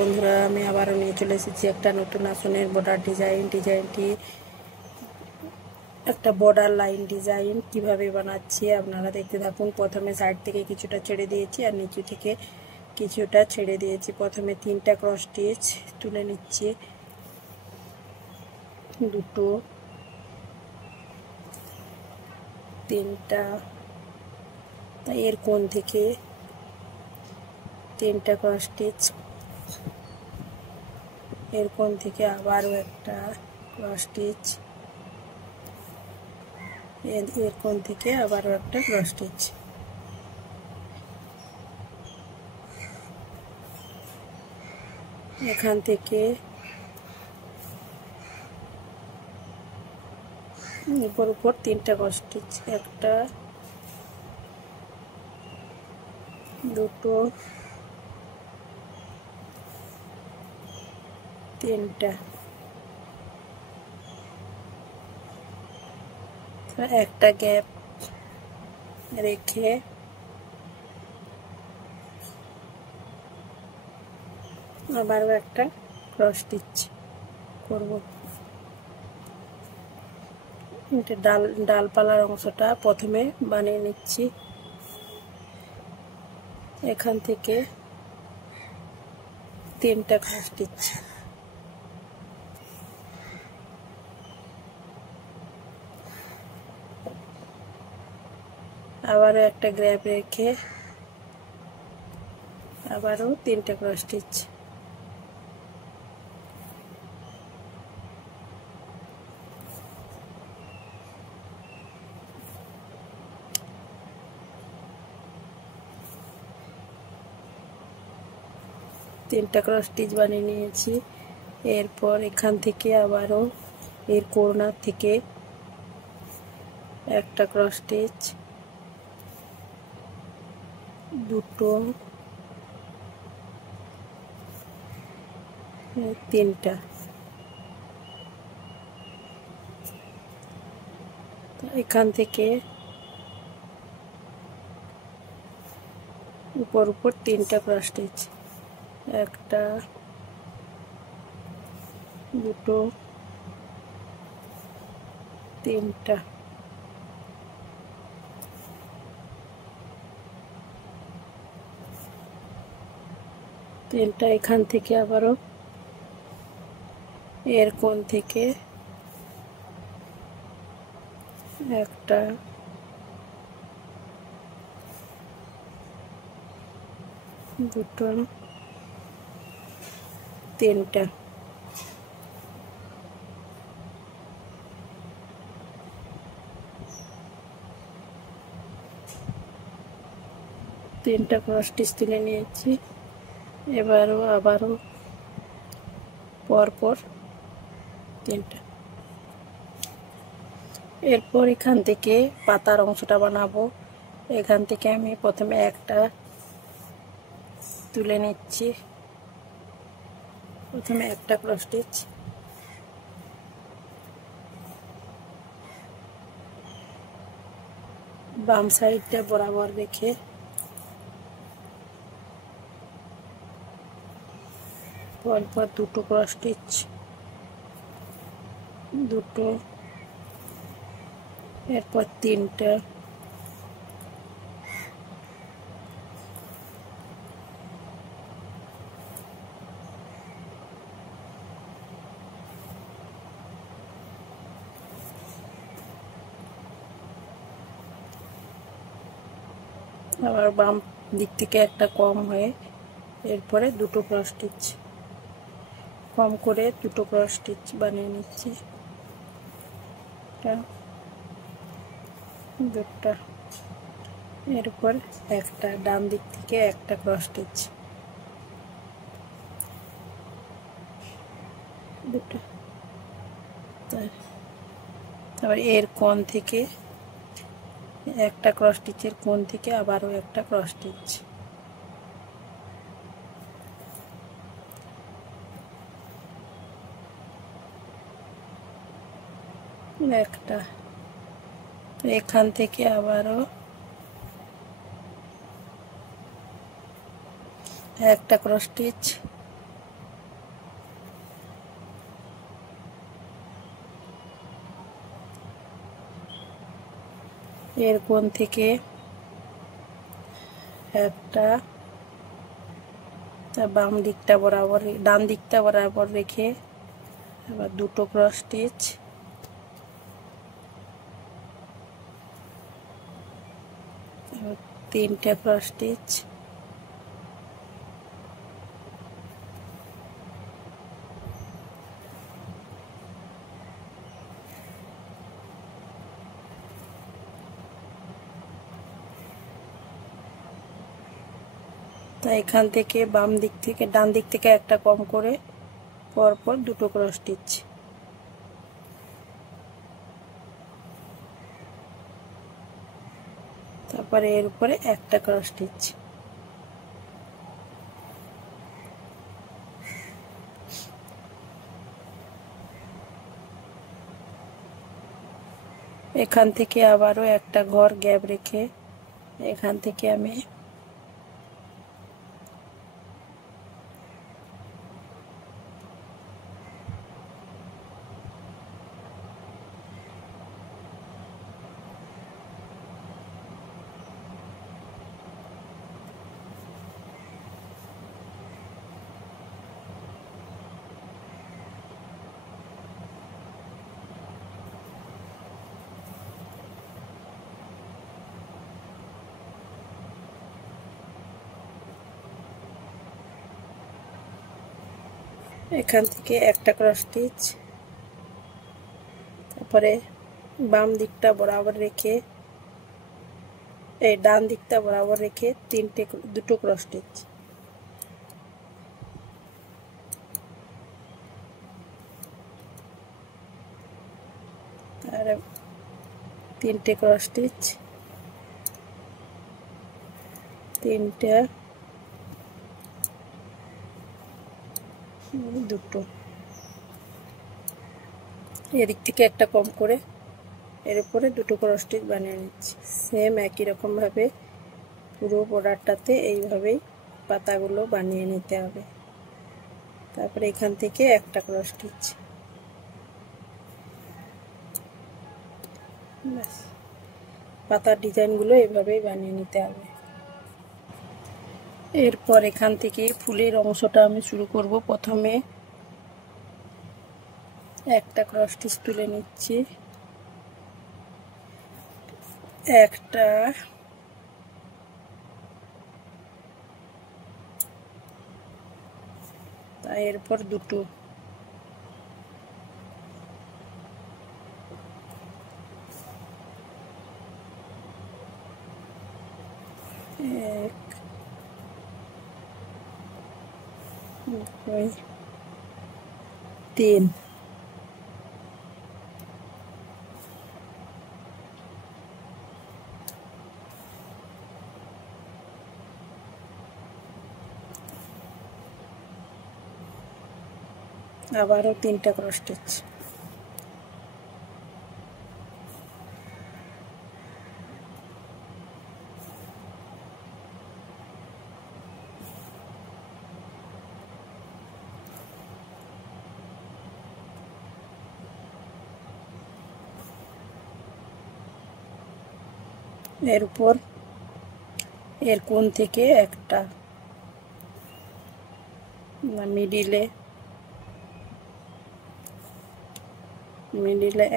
বন্ধুরা, আমি আবারও নিয়ে চলে এসেছি একটা নতুন আসনের বর্ডার ডিজাইনটি একটা বর্ডার লাইন ডিজাইন কিভাবে বানাচ্ছি আপনারা দেখতে থাকুন। প্রথমে সাইড থেকে কিছুটা ছেড়ে দিয়েছি আর নিচু থেকে কিছুটা ছেড়ে দিয়েছি। প্রথমে 3টা ক্রস স্টিচ তুলে নিচ্ছি, 2 3টা, তাই এর কোণ থেকে 3টা ক্রস স্টিচ, এর কোণ থেকে আবারও একটা ক্রস স্টিচ, এর কোণ থেকে আবারও একটা ক্রস স্টিচ। এখান থেকে উপর 3টা ক্রস স্টিচ, 1টা 2 3টা, একটা গ্যাপ রেখে আবারও একটা ক্রস স্টিচ করব। এটা ডালপালার অংশটা প্রথমে বানিয়ে নিচ্ছি। এখান থেকে 3টা ক্রস স্টিচ, আবারও একটা গ্যাপ রেখে আবারও 3টা ক্রস স্টিচ, ক্রস স্টিচ বানিয়ে নিয়েছি। এরপর এখান থেকে আবারও এর কর্নার থেকে একটা ক্রস স্টিচ, 2 3টা, এখান থেকে উপর 3টা ক্রস স্টিচ, 1টা 2 3টা, এখান থেকে আবারও এর কোণ থেকে একটা 2 3টা, ক্রস স্টিচ তুলে নিয়েছি। আবারও পরপর 3টা। এরপর এখান থেকে পাতার অংশটা বানাবো। এখান থেকে আমি প্রথমে একটা তুলে নিচ্ছি, প্রথমে একটা ক্রস স্টিচ, বাম সাইডটা বরাবর রেখে পরপর 2 ক্রস স্টিচ, 2, এরপর 3টা, আবার বাম দিক থেকে একটা কম হয়ে এরপরে 2 ক্রস স্টিচ, কম করে 2 ক্রস স্টিচ বানিয়ে নিচ্ছি, 2টা, এরপর একটা ডান দিক থেকে একটা ক্রস স্টিচ, 2টা, তারপর এর কোণ থেকে একটা ক্রস স্টিচের কোণ থেকে আবারও একটা ক্রস স্টিচ, একটা, এখান থেকে আবারও একটা ক্রস স্টিচ, এর কোণ থেকে একটা, তার বাম দিকটা বরাবর, ডান দিকটা বরাবর রেখে আবার দুটো ক্রস স্টিচ, তিনটে ক্রস স্টিচ, তাই এখান থেকে বাম দিক থেকে ডান দিক থেকে একটা কম করে পরপর দুটো ক্রস স্টিচ, তারপরে এর উপরে একটা ক্রস স্টিচ। এখান থেকে আবারও একটা ঘর গ্যাপ রেখে এখান থেকে আমি এখান থেকে একটা ক্রস স্টিচ, তারপরে বাম দিকটা বরাবর রেখে এই ডান দিকটা বরাবর রেখে দুটো ক্রস স্টিচ, আর তিনটে ক্রস স্টিচ, তিনটা, দুটো, এদিক থেকে একটা কম করে এর উপরে দুটো ক্রস স্টিচ বানিয়ে নিচ্ছি। সেম একই রকম ভাবে পুরো বর্ডারটাতে এইভাবেই পাতাগুলো বানিয়ে নিতে হবে। তারপরে এখান থেকে একটা ক্রস স্টিচ, ব্যাস পাতার ডিজাইনগুলো এইভাবেই বানিয়ে নিতে হবে। এরপর এখান থেকে ফুলের অংশটা আমি শুরু করব। প্রথমে একটা ক্রস স্টিচ তুলে নিচ্ছি, একটা, তাই এরপর দুটো, এক, দুই, তিন, আবারও তিনটা ক্রস স্টিচ, এর উপর এর কোণ থেকে একটা, মিডিলে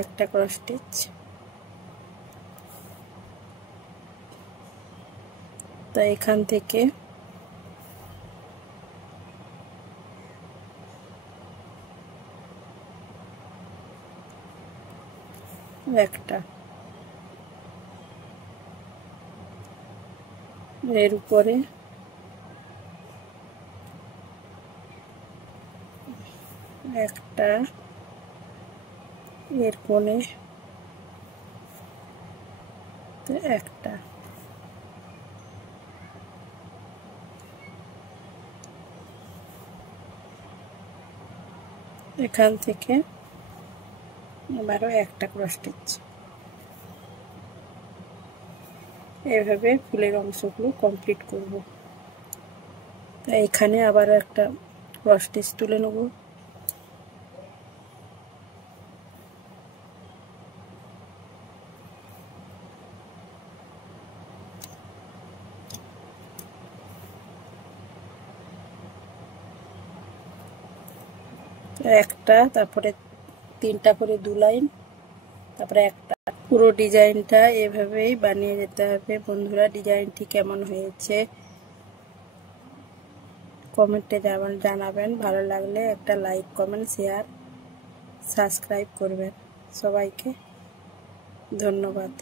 একটা ক্রস স্টিচ, তাই এখান থেকে একটা, এর উপরে একটা, এর কোণে একটা, এখান থেকে আবারও একটা ক্রস স্টিচ। এভাবে ফুলের অংশগুলো কমপ্লিট করব। তাই এখানে আবারও একটা ক্রস স্টিচ তুলে নেব, একটা, তারপরে 3টা করে 2 লাইন, তারপরে একটা। পুরো ডিজাইনটা এভাবেই বানিয়ে যেতে হবে। বন্ধুরা, ডিজাইনটি কেমন হয়েছে কমেন্টে জানাবেন। ভালো লাগলে একটা লাইক, কমেন্ট, শেয়ার, সাবস্ক্রাইব করবেন। সবাইকে ধন্যবাদ।